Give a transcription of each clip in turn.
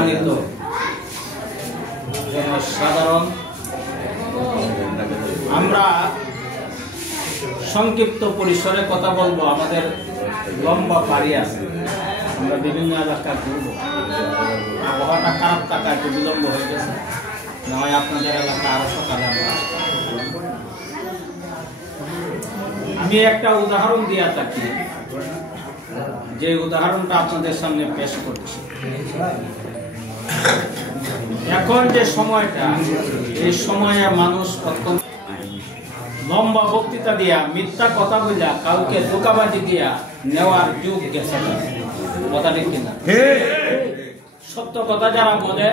সম্মানিত জনসাধারণ, আমরা সংক্ষিপ্ত পরিসরে কথা বলবো। আমাদের লম্বা পাড়ি আছে, আমরা বিভিন্ন এলাকা ঘুরব। আবহাওয়াটা খারাপ থাকা একটু বিলম্ব হয়ে গেছে, নয় আপনাদের এলাকা আরো সকালে আমরা। আমি একটা উদাহরণ দিয়ে থাকি, যে উদাহরণটা আপনাদের সামনে পেশ করছি। এখন যে সময়টা, এই সময়ে মানুষ অত্যন্ত লম্বা বক্তৃতা দিয়া, মিথ্যা কথা বলিয়া, কাউকে ধোঁকাবাজি দিয়া নেওয়ার যুগ গেছে। কথা ঠিক কিনা? সত্য কথা যারা বলে,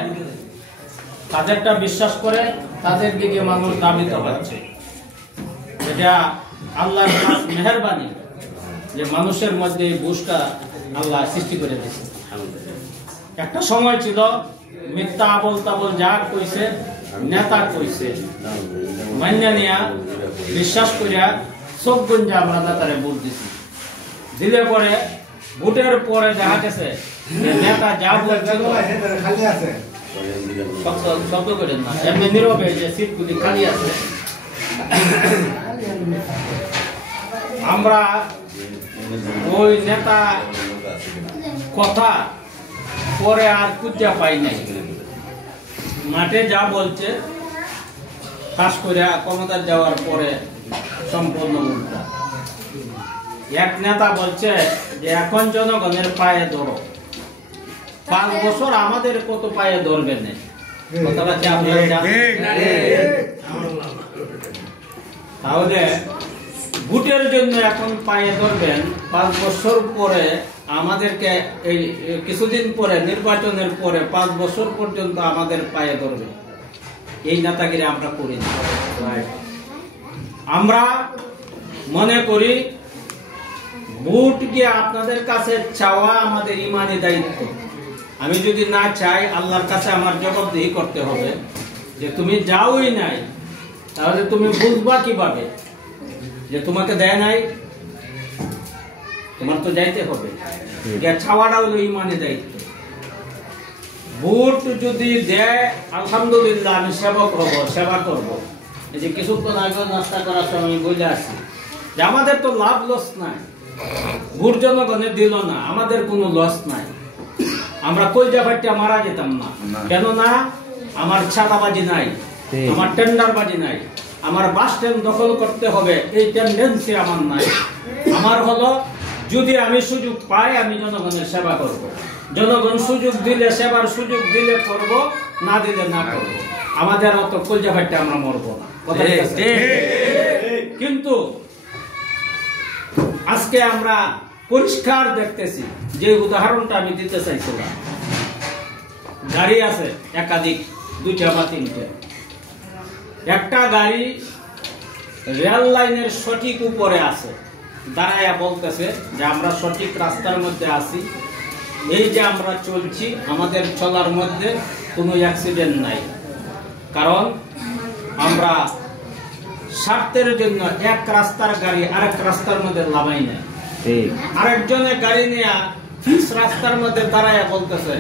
তাদেরটা বিশ্বাস করে, তাদের দিকে মানুষ দাবিত হচ্ছে। এটা আল্লাহর মেহেরবানি যে মানুষের মধ্যে এই বুঝটা আল্লাহ সৃষ্টি করে দিয়েছে। একটা সময় ছিল মিথ্যা আবল তাবল যা কইছে, নেতা কইছে, মান্যা নিয়া বিশ্বাস করিয়া সব গুঞ্জা আমরা নেতারে ভোট দিছি। দিলে পরে ভোটের পরে দেখা গেছে নেতা যা বলছিল শব্দ করেন না, এমনি নীরবে যে সিটগুলি খালি আছে। আমরা ওই নেতা কথা পরে আর খুঁজা পাই নাই। মাঠে যা বলছে, কাজ করে ক্ষমতা যাওয়ার পরে সম্পূর্ণ উল্টা। এক নেতা বলছে যে এখন জনগণের পায়ে ধরো, 5 বছর আমাদের কত পায়ে ধরবে না। কথাটা কি আপনারা জানেন? তাহলে ভোটের জন্য এখন পায়ে ধরবেন, 5 বছর পরে আমাদেরকে এই কিছুদিন পরে নির্বাচনের পরে 5 বছর পর্যন্ত আমাদের পায়ে ধরবে। এই নেতাগিরি আমরা করি না। আমরা মনে করি ভোট গিয়ে আপনাদের কাছে চাওয়া আমাদের ইমানি দায়িত্ব। আমি যদি না চাই, আল্লাহর কাছে আমার জবাবদিহি করতে হবে যে তুমি যাওই নাই, তাহলে তুমি বুঝবা কিভাবে যে তোমাকে দেয় নাই? তোমার তো যাইতে হবে। ছাওয়াটা হলো ইমানি দায়িত্ব। ভোট যদি দেয়, আলহামদুলিল্লাহ, আমি সেবক হব, সেবা করব। এই যে কিছুক্ষণ আগে নাস্তা করার সময় আমি বলে আসি যে আমাদের তো লাভ লস নাই। ভোট জনগণের দিল না, আমাদের কোনো লস নাই। আমরা কলজা ফাটিয়া মারা যেতাম না। কেননা আমার ছাতাবাজি নাই, আমার টেন্ডারবাজি নাই, আমার বাস স্ট্যান্ড দখল করতে হবে এই টেন্ডেন্সি আমার নাই। আমার হলো যদি আমি সুযোগ পাই, আমি জনগণের সেবা করব। জনগণ সুযোগ দিলে, সেবার সুযোগ দিলে করব, না দিলে না করব। আমাদের অত কলজা ফাটিয়া আমরা মরবো না। কিন্তু আজকে আমরা পরিষ্কার দেখতেছি যে উদাহরণটা আমি দিতে চাইছিলাম। গাড়ি আছে একাধিক, 2টা বা 3টে। একটা গাড়ি রেল লাইনের সঠিক উপরে আছে, দাঁড়ায়া বলতেছে যে আমরা সঠিক রাস্তার মধ্যে আছি, এই যে আমরা চলছি, আমাদের চলার মধ্যে কোনো অ্যাক্সিডেন্ট নাই। কারণ আমরা স্বার্থের জন্য এক রাস্তার গাড়ি আরেক রাস্তার মধ্যে লাগাই নাই। আরেকজনের গাড়ি নিয়ে রাস্তার মধ্যে দাঁড়ায়া বলতেছে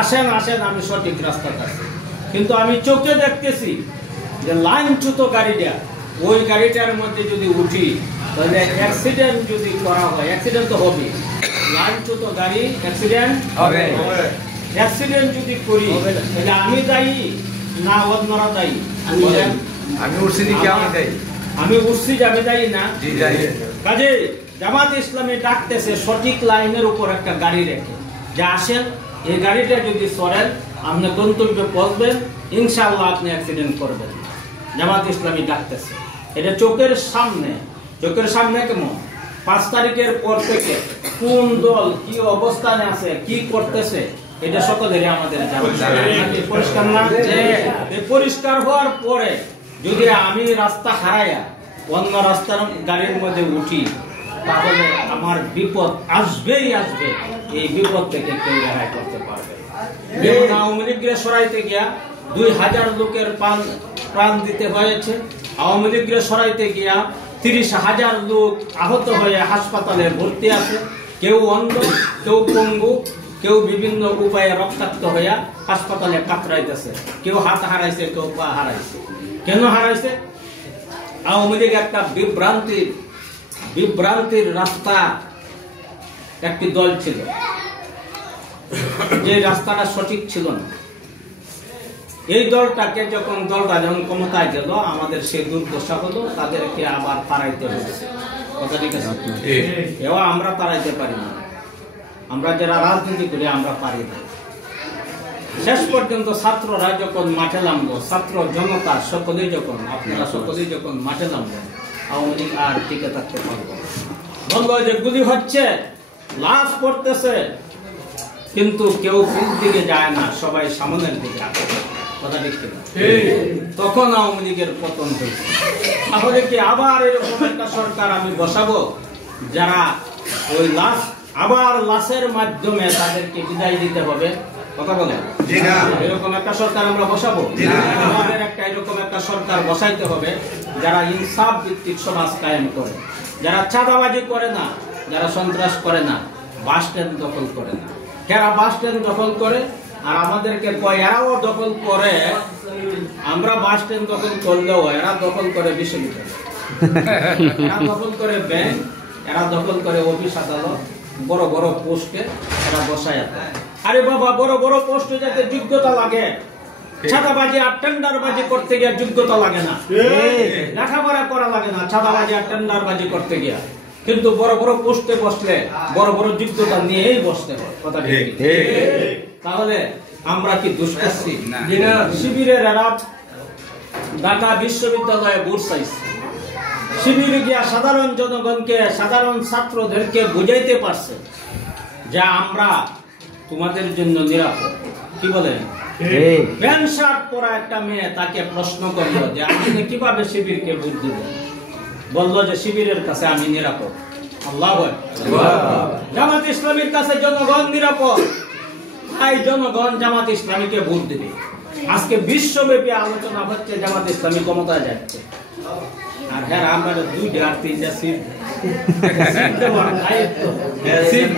আসেন আসেন, আমি সঠিক রাস্তার কাছে। কিন্তু আমি চোখে দেখতেছি যে লাইনচ্যুত গাড়িটা, ওই গাড়িটার মধ্যে যদি উঠি তাহলে অ্যাক্সিডেন্ট যদি করা হয়, অ্যাক্সিডেন্ট তো হবে। লাইনচ্যুত গাড়ি অ্যাক্সিডেন্ট হবে। অ্যাক্সিডেন্ট যদি করি তাহলে আমি দায়ী না অন্যরা দায়ী? আমি উঠছি যে আমি দায়ী না। কাজে জামাত ইসলামী ডাকতেছে সঠিক লাইনের উপর একটা গাড়ি রেখে, যে আসেন এই গাড়িটা যদি সরেন, আপনি গন্তব্যে পৌঁছবেন, ইনশাআল্লাহ আপনি অ্যাক্সিডেন্ট করবেন। জামাত ইসলামী ডাকতেছে, এটা চোখের সামনে। চোখের সামনে কেমন? 5 তারিখের পর থেকে কোন দল কি অবস্থানে আছে, কি করতেছে, এটা সকলেরই আমাদের পরিষ্কার না। পরিষ্কার হওয়ার পরে যদি আমি রাস্তা হারাইয়া অন্য রাস্তার গাড়ির মধ্যে উঠি, তাহলে আমার বিপদ আসবেই আসবে। এই বিপদ থেকে কেউ রেহাই করতে পারবে। যেমন আওয়ামী লীগের সরাইতে গিয়া 2000 লোকের প্রাণ দিতে হয়েছে। আওয়ামী লীগের সরাইতে গিয়া 30,000 লোক আহত হয়ে হাসপাতালে ভর্তি আছে। কেউ অন্ধ, কেউ পঙ্গু, কেউ বিভিন্ন উপায়ে রক্তাক্ত হইয়া হাসপাতালে কাতরাইতেছে, কেউ হাত হারাইছে, কেউ পা হারাইছে। কেন হারাইছে? আওয়ামী লীগ একটা বিভ্রান্তির রাস্তা একটি দল ছিল, যে রাস্তাটা সঠিক ছিল না। এই দলটা যখন ক্ষমতায় গেল, আমাদের সেই দুর্দশা হলো, তাদেরকে আবার তাড়াইতে হয়েছে। কথা ঠিক আছে? এবার আমরা তাড়াইতে পারি না, আমরা যারা রাজনীতি করি আমরা পারি না। শেষ পর্যন্ত ছাত্ররা যখন মাঠে নামলো, ছাত্র জনতা সকলেই যখন, আপনারা সকলেই যখন মাঠে নামলো, আওয়ামী লীগ আর টিকে থাকতে পারবো। বলবো যে গুলি হচ্ছে, লাশ পড়তেছে, কিন্তু কেউ ফিল্ড দিকে যায় না, সবাই সামনের দিকে আসে। কথা ঠিক কিনা? তখন আওয়ামী লীগের পতন হয়েছে। তাহলে কি আবার এরকম একটা সরকার আমি বসাবো, যারা ওই আবার লাশের মাধ্যমে তাদেরকে বিদায় দিতে হবে? কথা বলেন, এরকম একটা সরকার আমরা বসাবো? আমাদের এরকম একটা সরকার বসাইতে হবে যারা ইনসাফ ভিত্তিক সমাজ কায়েম করে, যারা চাঁদাবাজি করে না, যারা সন্ত্রাস করে না, বাস স্ট্যান্ড দখল করে না। যারা বাস স্ট্যান্ড দখল করে আর আমাদেরকে এরাও দখল করে, আমরা বাস স্ট্যান্ড দখল করলেও এরা দখল করে বিশ্ববিদ্যালয়, এরা দখল করে ব্যাংক, এরা দখল করে অফিস আদালত, বড় বড় পোস্টে এরা বসায়। আরে বাবা, বড় বড় পোস্টে যাতে যোগ্যতা লাগে, ছাদাবাজি আর টেন্ডারবাজি করতে গিয়ে যোগ্যতা লাগে না, লেখাপড়া করা লাগে না, ছাদাবাজি আর টেন্ডারবাজি করতে গিয়া। কিন্তু বড় বড় পোস্টে বসলে বড় বড় যোগ্যতা নিয়েই বসতে হয়। কথা ঠিক? তাহলে আমরা কি দুষ্কর্ষী? শিবিরের এরা ঢাকা বিশ্ববিদ্যালয়ে বুট চাইছে, শিবিরে গিয়া সাধারণ জনগণকে, সাধারণ ছাত্রদেরকে বুঝাইতে পারছে যে আমরা তোমাদের জন্য নিরাপদ। কি বলেন? প্যান্ট শার্ট পরা একটা মেয়ে তাকে প্রশ্ন করলো যে আপনি কিভাবে শিবিরকে ভোট দিবেন? বললো যে শিবিরের কাছে আমি নিরাপদ। আল্লাহু আকবার। জামাত ইসলামীর কাছে জনগণ নিরাপদ, তাই জনগণ জামাত ইসলামীকে ভোট দিবে। আজকে বিশ্বব্যাপী আলোচনা হচ্ছে জামাত ইসলামী ক্ষমতায় যাচ্ছে, আর হ্যাঁ আমরা 2টা আর 3টা সিট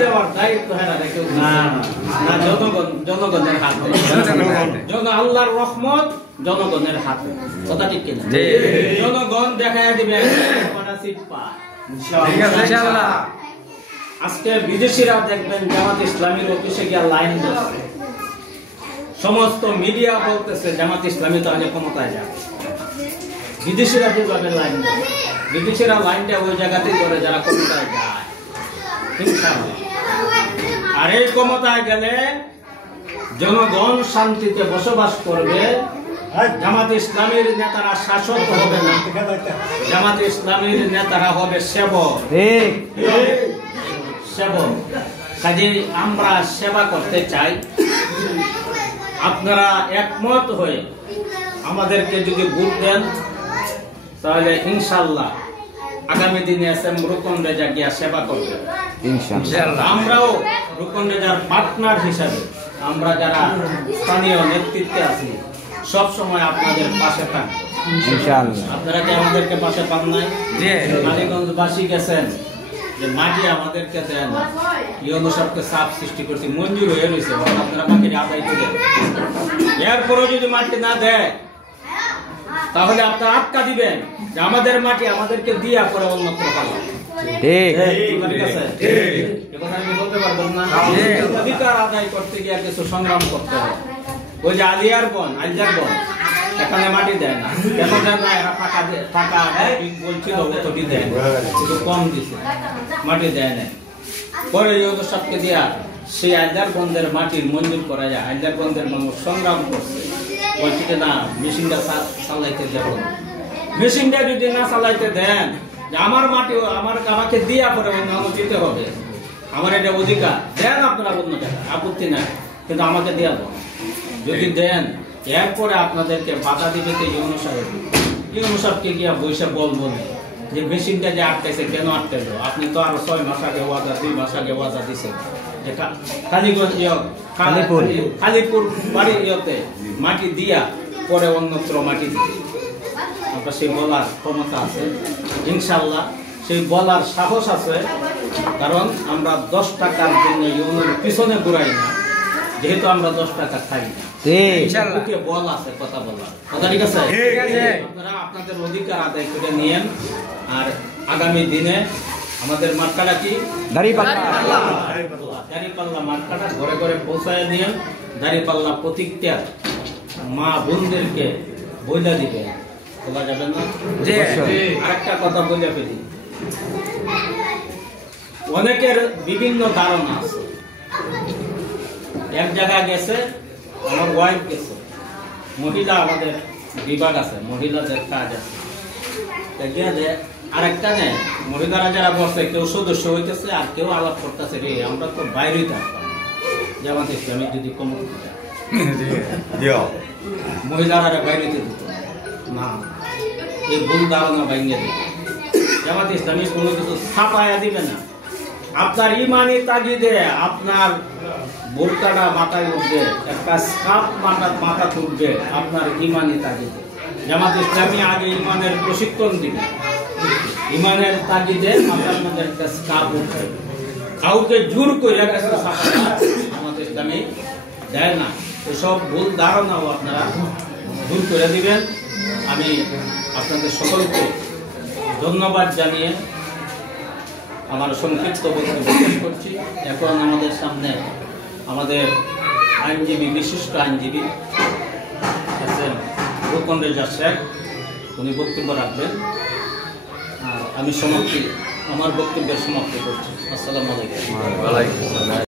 দেওয়ার দায়িত্ব হ্যাঁ না, জনগণের হাতে, আল্লাহর রহমত জনগণের হাতে। কথা ঠিক কিনা? জনগণ দেখায় দিবে সিট পায় ইনশাআল্লাহ। আজকে বিদেশিরা দেখবেন জামাত ইসলামীর অফিসে গিয়ে লাইন ধরছে, সমস্ত মিডিয়া বলতেছে জামাত ইসলামী তাহলে ক্ষমতায় যাবে। বিদেশিরা যেভাবে লাইন দেয়, বিদেশিরা লাইনটা ওই জায়গাতেই করে যারা ক্ষমতায় যায়। আর এই ক্ষমতায় গেলে জনগণ শান্তিতে বসবাস করবে। জামাত ইসলামীর নেতারা শাসক হবে না, জামাত ইসলামীর নেতারা হবে সেবক। কাজে আমরা সেবা করতে চাই। আপনারা একমত হয়ে আমাদেরকে যদি ভোট দেন, তাহলে ইনশাআল্লাহ আগামী দিনে এসএম রুকন রেজা গিয়া সেবা করবে ইনশাআল্লাহ। আমরাও রুকন রেজার পার্টনার হিসাবে, আমরা যারা স্থানীয় নেতৃত্বে আছি, সব সময় আপনাদের পাশে থাকবো ইনশাআল্লাহ। আপনারা কি আমাদেরকে পাশে পান নাই? মানিকগঞ্জবাসী গেছেন যে মাটি আমাদেরকে দেন, ইউনো সবকে চাপ সৃষ্টি করছি, মঞ্জুর হয়ে রয়েছে, আপনারা মাটির আদায়তে দেন। এরপরও যদি মাটি না দেয়, তাহলে আপনারা আটকা দিবেন যে আমাদের মাটি আমাদেরকে দিয়া পরে অন্যত্র পাবো। অধিকার আদায় করতে গিয়ে কিছু সংগ্রাম করতে হবে। ওই যে আলিয়ার বন, আলিয়ার বন, এখানে মাটি দেয় না। কেন দেয় না? এরা টাকা বলছিল অতটি দেয় না, কিন্তু কম দিছে, মাটি দেয় না। পরে ইউনো সবকে দিয়া সেই আইদার বন্ধের মাটির মঞ্জুর করা যায়। আইদার বন্ধের মানুষ সংগ্রাম করছে, বলছি যে না মেশিনটা চালাইতে দেব। মেশিনটা যদি না চালাইতে দেন, যে আমার মাটি আমাকে দিয়া পরে অন্য দিতে হবে, আমার এটা অধিকার, দেন আপনারা অন্য টাকা, আপত্তি নাই, কিন্তু আমাকে দেওয়া দেন। যদি দেন, এরপরে আপনাদেরকে বাধা দিবে তো ইউনো সাহেব। ইউনো সাহেবকে গিয়া বৈশা বলবো যে মেশিনটা যে আটকাইছে, কেন আটকাইলো? আপনি তো আরো 6 মাস আগে ওয়াদা, 2 মাস আগে ওয়াদা দিচ্ছেন যে খালিপুর বাড়ি মাটি দিয়া পরে অন্যত্র মাটি দিবে। আপনার সেই বলার ক্ষমতা আছে ইনশাল্লাহ, সেই বলার সাহস আছে। কারণ আমরা 10 টাকার জন্য ইউনোর পিছনে ঘুরাই না। যেহেতু আমরা 10 টাকা খাই না, বুকে বল আছে কথা বলার, কথা ঠিক আছে? আপনারা আপনাদের অধিকার আদায় করে নিয়েন। আর আগামী দিনে আমাদের মার্কাটা কি? দাঁড়িপাল্লা মার্কাটা ঘরে ঘরে পৌঁছায় নিয়েন। দাঁড়িপাল্লা প্রতীকটা মা বোনদেরকে বইলা দিবে, বলা যাবে না? আরেকটা কথা বলে ফেলি, অনেকের বিভিন্ন ধারণা আছে। এক জায়গায় গেছে, আমার ওয়াইফ গেছে, মহিলা আমাদের বিভাগ আছে, মহিলাদের কাজ আছে, আরেকটা নেই, মহিলারা যারা বসে কেউ সদস্য হইতেছে আর কেউ আলাপ করতেছে, রে আমরা তো বাইরেই থাকতাম, যেমন আমি যদি কম মহিলারা বাইরে দিত না, এই ভুল ধারণা ভেঙে দিত। জামাত ইসলামী কোনো কিছু ছাপায়া দিবে না। আপনার ইমানি তাগিদে আপনার বোরকাটা মাথায় উঠবে, একটা স্কার্ফ মাথা তুলবে আপনার ইমানি তাগিদে। জামাত ইসলামী আগে ইমানের প্রশিক্ষণ দিবে, ইমানের তাগিদে আপনার মধ্যে একটা স্কার্ফ উঠবে। কাউকে জোর করে জামাত ইসলামী দেয় না। এসব ভুল ধারণাও আপনারা দূর করে দিবেন। আমি আপনাদের সকলকে ধন্যবাদ জানিয়ে আমার সংক্ষিপ্ত বক্তব্য শেষ করছি। এখন আমাদের সামনে আমাদের আইনজীবী, বিশিষ্ট আইনজীবী আছেন রোকন রেজা শেখ, উনি বক্তব্য রাখবেন। আমি আমার বক্তব্যের সমাপ্তি করছি। আসসালামু আলাইকুম।